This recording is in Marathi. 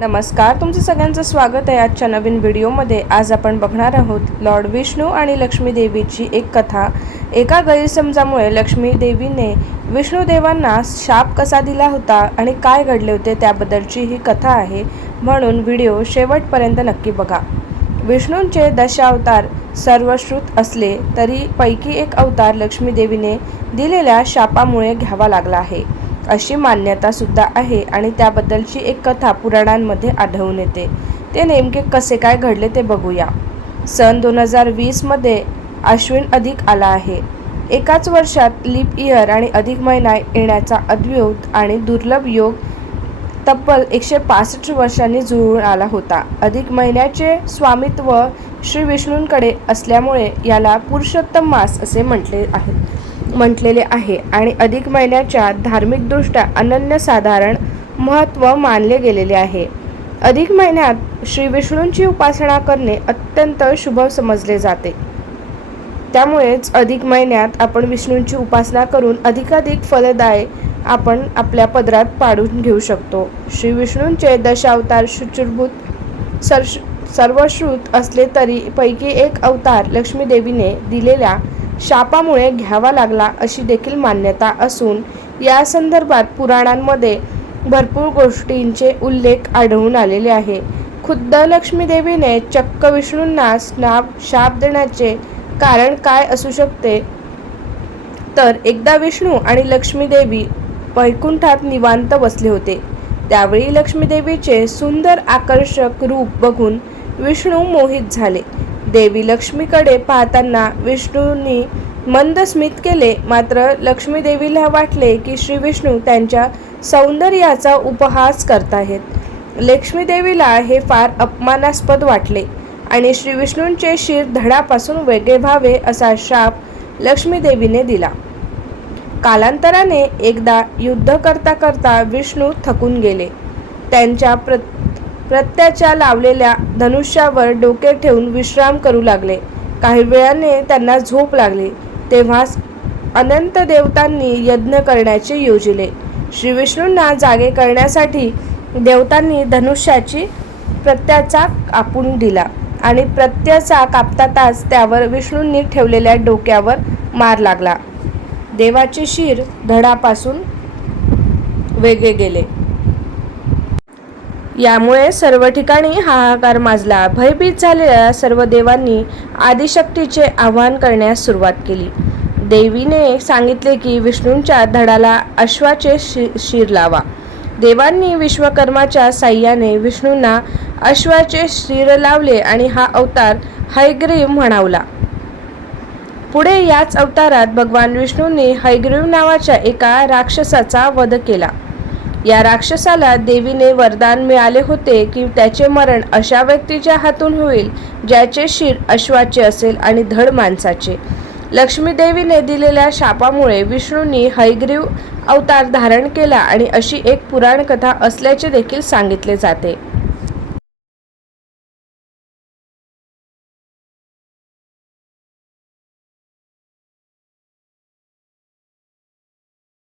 नमस्कार तुमचं सगळ्यांचं स्वागत आहे आजच्या नवीन व्हिडिओमध्ये. आज आपण बघणार आहोत लॉर्ड विष्णू आणि लक्ष्मी देवीची एक कथा. एका गैरसमजामुळे लक्ष्मी देवीने विष्णुदेवांना शाप कसा दिला होता आणि काय घडले होते त्याबद्दलची ही कथा आहे म्हणून व्हिडिओ शेवटपर्यंत नक्की बघा. विष्णूंचे दशावतार सर्वश्रुत असले तरी पैकी एक अवतार लक्ष्मी देवीने दिलेल्या शापामुळे घ्यावा लागला आहे. अशी मान्यता सुद्धा आहे आणि त्याबद्दलची एक कथा पुराणांमध्ये आढळून येते. ते नेमके कसे काय घडले ते बघूया. सन दोन हजार वीसमध्ये अश्विन अधिक आला आहे. एकाच वर्षात लीप इयर आणि अधिक महिना येण्याचा अद्भुत आणि दुर्लभ योग तब्बल एकशे पासष्ट वर्षांनी जुळून आला होता. अधिक महिन्याचे स्वामित्व श्री विष्णूंकडे असल्यामुळे याला पुरुषोत्तम मास असे म्हटले आहे. म्हटलेले आहे आणि अधिक महिन्याच्या धार्मिकदृष्ट्या अनन्यसाधारण महत्त्व मानले गेलेले आहे. अधिक महिन्यात श्री विष्णूंची उपासना करणे अत्यंत शुभ समजले जाते. त्यामुळेच अधिक महिन्यात आपण विष्णूंची उपासना करून अधिकाधिक फलदाय आपण आपल्या पदरात पाडून घेऊ शकतो. श्री विष्णूंचे दशावतार शुचिरभूत सर सर्वश्रुत असले तरी पैकी एक अवतार लक्ष्मीदेवीने दिलेल्या शापामुळे घ्यावा लागला अशी देखील मान्यता असून या संदर्भात पुराणांमध्ये भरपूर गोष्टींचे उल्लेख आढळून आलेले आहे. खुद्द लक्ष्मीदेवीने चक्क विष्णूंना स्नाप शाप देण्याचे कारण काय असू शकते? तर एकदा विष्णू आणि लक्ष्मीदेवी वैकुंठात निवांत बसले होते. त्यावेळी लक्ष्मीदेवीचे सुंदर आकर्षक रूप बघून विष्णू मोहित झाले. देवी लक्ष्मीकडे पाहताना विष्णूंनी मंद स्मित केले. मात्र लक्ष्मी देवीला वाटले की श्री विष्णू त्यांच्या सौंदर्याचा उपहास करताहेत लक्ष्मी देवीला हे फार अपमानास्पद वाटले आणि श्री विष्णूंचे शिर धडापासून वेगळे व्हावे असा शाप लक्ष्मी देवीने दिला. कालांतराने एकदा युद्ध करता करता विष्णू थकून गेले. त्यांच्या प्र प्रत्याच्या लावलेल्या धनुष्यावर डोके ठेवून विश्राम करू लागले. काही वेळाने त्यांना झोप लागली. तेव्हाच अनंत देवतांनी यज्ञ करण्याचे योजिले. श्री विष्णूंना जागे करण्यासाठी देवतांनी धनुष्याची प्रत्याचा कापून दिला आणि प्रत्याचा कापताच त्यावर विष्णूंनी ठेवलेल्या डोक्यावर मार लागला. देवाचे शिर धडापासून वेगळे गेले. यामुळे सर्व ठिकाणी हाहाकार माजला. भयभीत झालेल्या सर्व देवांनी आदिशक्तीचे आवाहन करण्यास सुरुवात केली. देवीने सांगितले की विष्णूंच्या धडाला अश्वाचे शि शिर लावा. देवांनी विश्वकर्माच्या साह्याने विष्णूंना अश्वाचे शिर लावले आणि हा अवतार हैग्रीव म्हणावला. पुढे याच अवतारात भगवान विष्णूंनी हैग्रीव नावाच्या एका राक्षसाचा वध केला. या राक्षसाला देवीने वरदान मिळाले होते की त्याचे मरण अशा व्यक्तीच्या हातून होईल ज्याचे शिर अश्वाचे असेल आणि धड माणसाचे. लक्ष्मीदेवीने दिलेल्या शापामुळे विष्णूंनी हैग्रीव अवतार धारण केला आणि अशी एक पुराण कथा असल्याचे देखील सांगितले जाते.